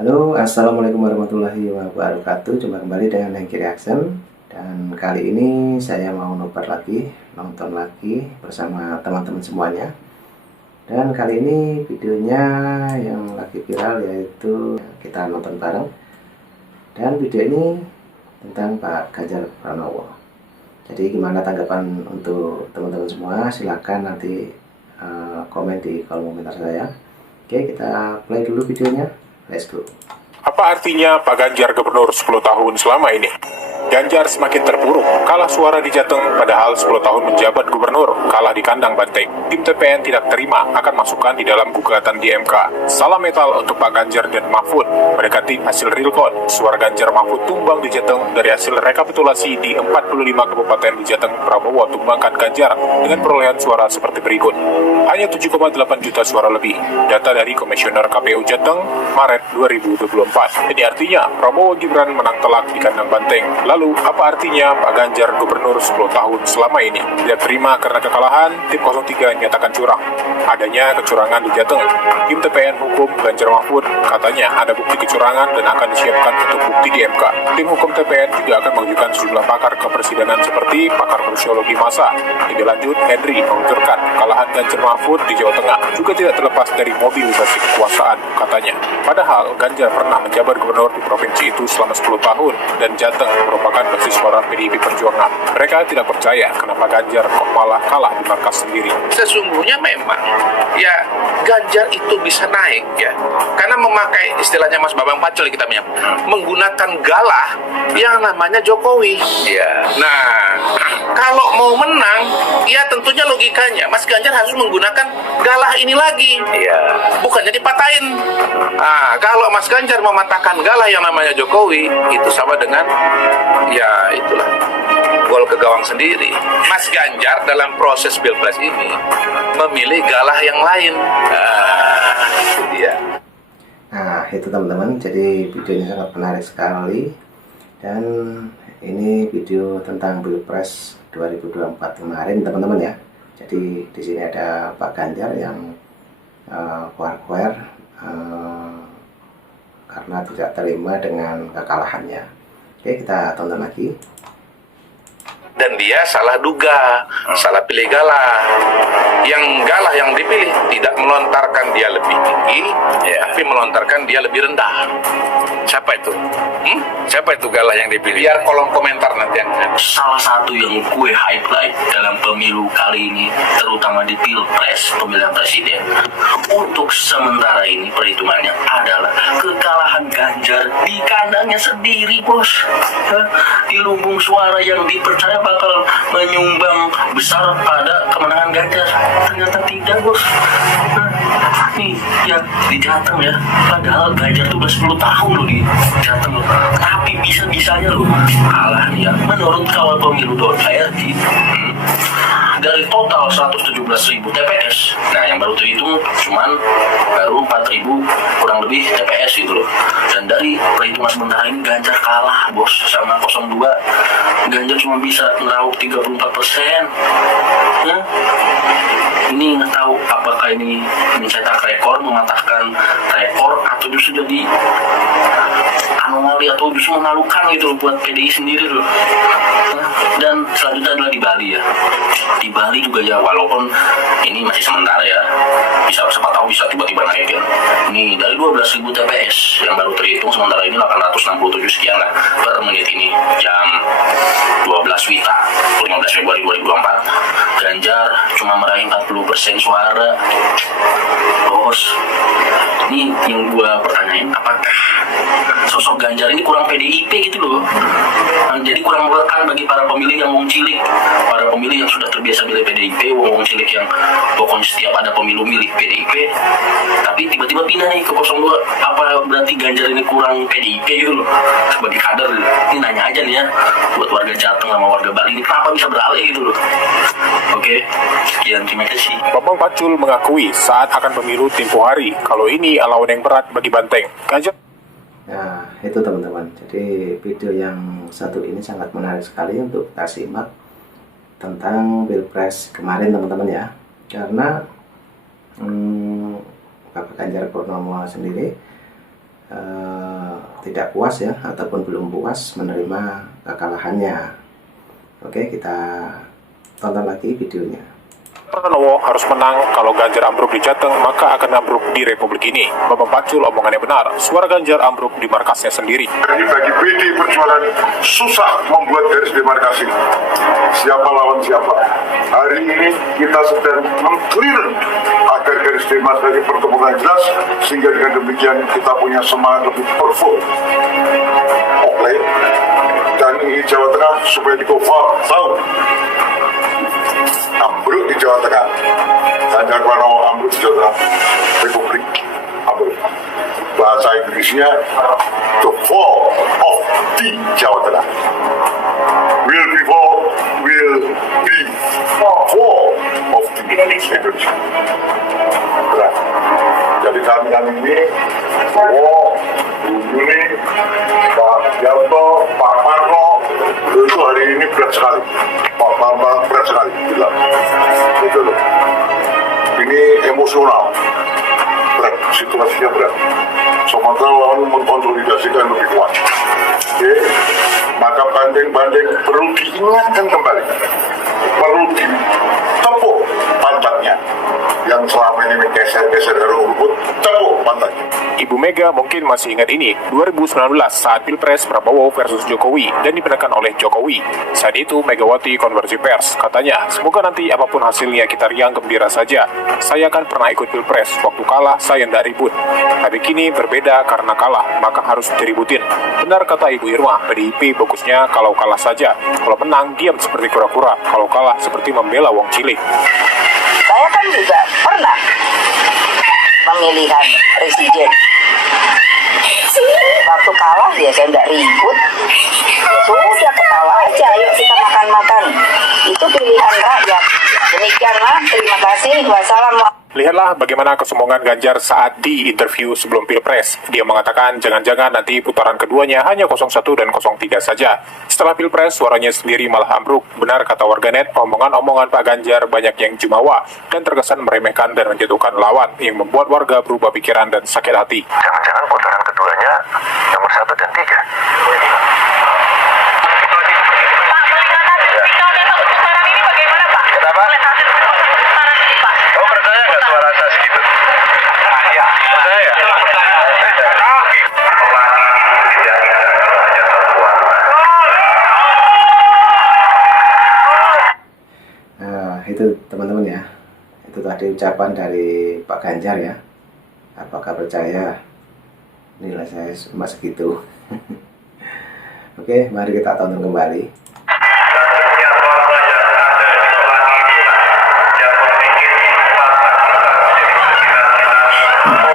Halo, assalamualaikum warahmatullahi wabarakatuh. Jumpa kembali dengan Hengki Reaction. Dan kali ini saya mau nobar lagi, nonton lagi bersama teman-teman semuanya. Dan kali ini videonya yang lagi viral, yaitu kita nonton bareng. Dan video ini tentang Pak Ganjar Pranowo. Jadi gimana tanggapan untuk teman-teman semua? Silahkan nanti komen di kolom komentar saya. Oke, kita play dulu videonya. Let's go. Apa artinya Pak Ganjar gubernur 10 tahun selama ini? Ganjar semakin terpuruk, kalah suara di Jateng padahal 10 tahun menjabat gubernur, kalah di kandang banteng. Tim TPN tidak terima akan masukkan di dalam gugatan di MK. Salam metal untuk Pak Ganjar dan Mahfud. Mendekati hasil real count, suara Ganjar Mahfud tumbang di Jateng dari hasil rekapitulasi di 45 kabupaten di Jateng. Prabowo tumbangkan Ganjar dengan perolehan suara seperti berikut. Hanya 7,8 juta suara lebih. Data dari Komisioner KPU Jateng, Maret 2024. Ini artinya Prabowo Gibran menang telak di kandang banteng. Lalu, apa artinya Pak Ganjar gubernur 10 tahun selama ini? Tidak terima karena kekalahan, tim 03 nyatakan curang. Adanya kecurangan di Jateng. Tim TPN hukum Ganjar Mahfud katanya ada bukti kecurangan dan akan disiapkan untuk bukti di MK. Tim hukum TPN juga akan mengajukan sejumlah pakar kepresidenan seperti pakar sosiologi massa. Lebih lanjut, Henry menuturkan kekalahan Ganjar Mahfud di Jawa Tengah juga tidak terlepas dari mobilisasi kekuasaan katanya. Padahal Ganjar pernah menjabat gubernur di provinsi itu selama 10 tahun dan Jateng merupakan basis suara PDIP Perjuangan. Mereka tidak percaya kenapa Ganjar kok malah kalah di markas sendiri. Sesungguhnya memang ya Ganjar itu bisa naik ya karena memakai istilahnya Mas Bambang Pacul kita menggunakan galah yang namanya Jokowi ya. Nah, kalau mau menang ya tentunya logikanya Mas Ganjar harus menggunakan galah ini lagi ya, bukannya dipatahin. Nah, kalau Mas Ganjar mematahkan galah yang namanya Jokowi, itu sama dengan ya itulah gol ke gawang sendiri. Mas Ganjar dalam proses Pilpres ini memilih galah yang lain. Itu dia. Nah, itu teman-teman, jadi videonya sangat menarik sekali. Dan ini video tentang Pilpres 2024 kemarin, teman-teman ya. Jadi di sini ada Pak Ganjar yang kuar-kuar karena tidak terima dengan kekalahannya. Oke, kita tonton lagi. Dan dia salah duga, salah pilih galah. Yang galah yang dipilih tidak melontarkan dia lebih tinggi, tapi melontarkan dia lebih rendah. Siapa itu? Siapa itu galah yang dipilih? Biar kolom komentar nanti yang salah satu yang gue highlight dalam pemilu kali ini, terutama di Pilpres pemilihan presiden, untuk sementara ini perhitungannya adalah kekalahan Ganjar di kandangnya sendiri, bos. Di lumbung suara yang dipercaya bakal menyumbang besar pada kemenangan Ganjar, ternyata tidak, bos. Nih ya di Jateng ya, padahal Ganjar tuh udah 10 tahun loh di Jateng loh, tapi bisa-bisanya loh kalah nih ya. Menurut kawal pemilu.id, dari total 117.000 TPS, nah yang baru terhitung cuman baru 4.000 kurang lebih TPS gitu loh. Dan dari perhitungan sementara ini Ganjar kalah, bos, sama 02. Ganjar cuma bisa meraup 34%. Ini nggak tahu apakah ini mencetak rekor, mematahkan rekor, atau justru jadi anomali, atau justru memalukan gitu loh buat PDI sendiri loh. Dan selanjutnya adalah di Bali ya. Di Bali juga ya, walaupun ini masih sementara ya, bisa siapa tahu bisa tiba-tiba naik ya. Ini dari 12.000 TPS yang baru terhitung sementara ini 867 sekian lah per menit ini, jam 12 WITA 15 Februari 2024. Ganjar cuma meraih 40% suara, bos. Ini yang gua pertanyain, apakah sosok Ganjar ini kurang PDIP gitu loh? Jadi kurang melekat bagi para pemilih yang wong cilik, para pemilih yang sudah terbiasa milih PDIP, wong cilik yang pokoknya setiap ada pemilu milih PDIP, tapi tiba-tiba pindah nih ke 02. Apa berarti Ganjar ini kurang PDIP gitu loh sebagai kader? Ini nanya aja nih ya buat warga Jateng sama warga Bali, ini kenapa bisa beralih gitu loh. Oke, sekian, terima kasih. Bambang Pacul mengakui saat akan pemilu tempo hari kalau ini lawan yang berat bagi Banteng. Ganjar. Nah, itu teman-teman. Jadi video yang satu ini sangat menarik sekali untuk kita simak tentang Pilpres kemarin, teman-teman ya. Karena Bapak Ganjar Pranowo sendiri tidak puas ya, ataupun belum puas menerima kekalahannya. Oke, kita tonton lagi videonya. Pranowo harus menang. Kalau Ganjar ambruk di Jateng, maka akan ambruk di Republik ini. Bambang Pacul omongannya benar. Suara Ganjar ambruk di markasnya sendiri. Jadi bagi PD Perjuangan susah membuat garis demarkasi. Siapa lawan siapa. Hari ini kita sedang meng-clear agar garis demarkasi pertemuan jelas, sehingga dengan demikian kita punya semangat lebih powerful. Oke. Dan ini Jawa Tengah supaya di cover tahu. Ambruk di Jawa Tengah. Ganjar Pranowo ambruk di Jawa Tengah. Republik ambruk. Bahasa Inggrisnya the fall of the Jawa Tengah. Will be fall of the Indonesia. Berat. Jadi kami ini ini Pak Yanto, Pak Parno itu hari ini berat sekali. Pak Bambang berat sekali bilang. Itu loh. Ini emosional. Berat, situasinya berat. Sementara lawan mengkonsolidasikan lebih kuat. Oke, maka banding-banding perlu diingatkan kembali. Perlu ditepuk pantatnya. Yang selama ini geser-geser dari rumput, tepuk pantatnya. Ibu Mega mungkin masih ingat ini, 2019 saat Pilpres Prabowo versus Jokowi dan dimenangkan oleh Jokowi. Saat itu Megawati konversi pers, katanya, semoga nanti apapun hasilnya kita riang gembira saja. Saya kan pernah ikut Pilpres, waktu kalah saya ndak ribut. Tapi kini berbeda karena kalah, maka harus diributin. Benar kata Ibu Irma, PDIP bagusnya kalau kalah saja. Kalau menang, diam seperti kura-kura. Kalau kalah, seperti membela wong cilik. Saya kan juga pernah pemilihan presiden. Waktu kalah ya saya nggak ribut. Ya sudah, ketawa aja, ayo kita makan-makan. Itu pilihan rakyat. Demikianlah, terima kasih. Wassalamualaikum. Lihatlah bagaimana kesombongan Ganjar saat di interview sebelum Pilpres. Dia mengatakan jangan-jangan nanti putaran keduanya hanya 01 dan 03 saja. Setelah Pilpres, suaranya sendiri malah ambruk. Benar kata warganet, omongan-omongan Pak Ganjar banyak yang jumawa dan terkesan meremehkan dan menjatuhkan lawan yang membuat warga berubah pikiran dan sakit hati. Jangan-jangan putaran keduanya nomor 1 dan 3. Itu teman-teman ya, itu tadi ucapan dari Pak Ganjar ya. Apakah percaya nilai saya cuma segitu? Oke, mari kita tonton kembali.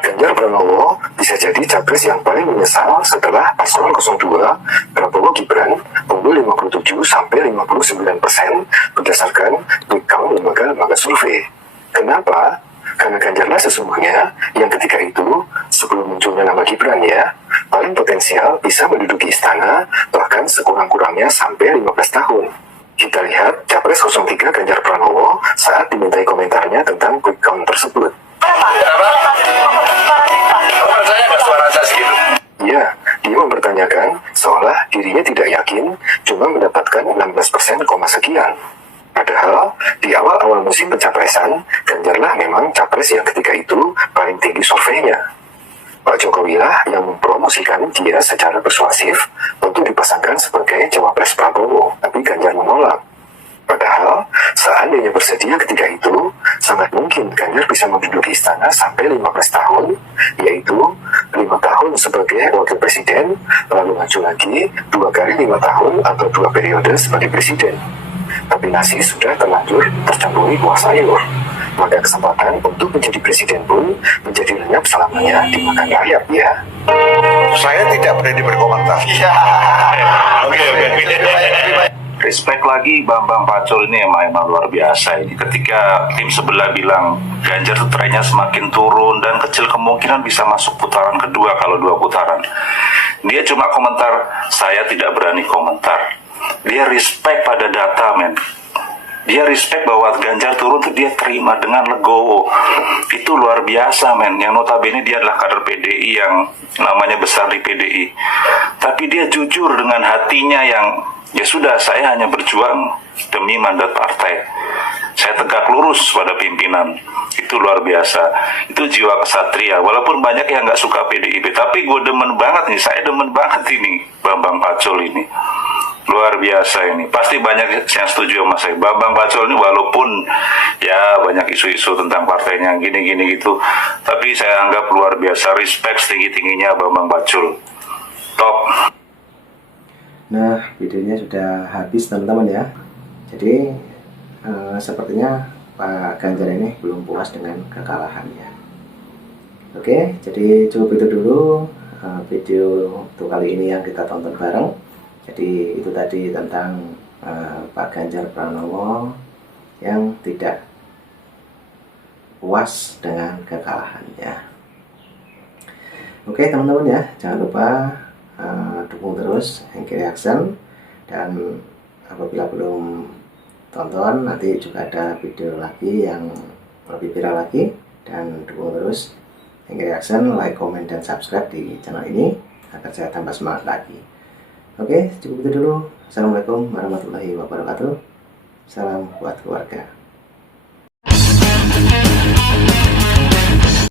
Ganjar Pranowo bisa jadi capres yang paling menyesal setelah paslon 02 Prabowo Gibran unggul 57-59% berdasarkan quick count lembaga survei. Kenapa? Karena Ganjarlah sesungguhnya yang ketika itu, sebelum munculnya nama Gibran ya, paling potensial bisa menduduki istana bahkan sekurang-kurangnya sampai 15 tahun. Kita lihat Capres 03 Ganjar Pranowo saat dimintai komentarnya tentang quick count tersebut. Ya, dia mempertanyakan seolah dirinya tidak yakin cuma mendapatkan 16% koma sekian. Padahal di awal-awal musim pencapresan, Ganjarlah memang capres yang ketika itu paling tinggi surveinya. Pak Jokowi lah yang mempromosikan dia secara persuasif untuk dipasangkan sebagai cawapres Prabowo, tapi Ganjar menolak. Padahal seandainya bersedia ketika itu, sangat mungkin Ganjar bisa menduduki istana sampai 15 tahun, yaitu 5 tahun sebagai wakil presiden, lalu maju lagi 2 kali 5 tahun atau 2 periode sebagai presiden. Tapi nasi sudah terlanjur tercampuri kuah sayur. Maka kesempatan untuk menjadi presiden pun menjadi lenyap selamanya dimakan rakyat ya. Saya tidak berani berkomentar. Oke. Respect lagi Bambang Pacul ini emang luar biasa ini. Ketika tim sebelah bilang Ganjar tuh trennya semakin turun dan kecil kemungkinan bisa masuk putaran kedua kalau 2 putaran. Dia cuma komentar, saya tidak berani komentar. Dia respect pada data men. Dia respect bahwa Ganjar turun tuh dia terima dengan legowo. Itu luar biasa men. Yang notabene dia adalah kader PDI yang namanya besar di PDI. Tapi dia jujur dengan hatinya yang ya sudah, saya hanya berjuang demi mandat partai. Saya tegak lurus pada pimpinan. Itu luar biasa. Itu jiwa kesatria. Walaupun banyak yang nggak suka PDIP, tapi gue demen banget nih. Saya demen banget ini Bambang Pacul ini. Luar biasa ini. Pasti banyak yang setuju sama saya. Bambang Pacul ini walaupun ya banyak isu-isu tentang partainya gini-gini gitu, tapi saya anggap luar biasa. Respect setinggi-tingginya Bambang Pacul. Top. Nah, videonya sudah habis teman-teman ya. Jadi sepertinya Pak Ganjar ini belum puas dengan kekalahannya. Oke, jadi cukup itu dulu video untuk kali ini yang kita tonton bareng. Jadi itu tadi tentang Pak Ganjar Pranowo yang tidak puas dengan kekalahannya. Oke teman-teman ya, jangan lupa dukung terus Hengki Reaction, dan apabila belum tonton nanti juga ada video lagi yang lebih viral lagi, dan dukung terus Hengki Reaction, like, comment, dan subscribe di channel ini agar saya tambah semangat lagi. Oke, cukup itu dulu. Assalamualaikum warahmatullahi wabarakatuh. Salam buat keluarga.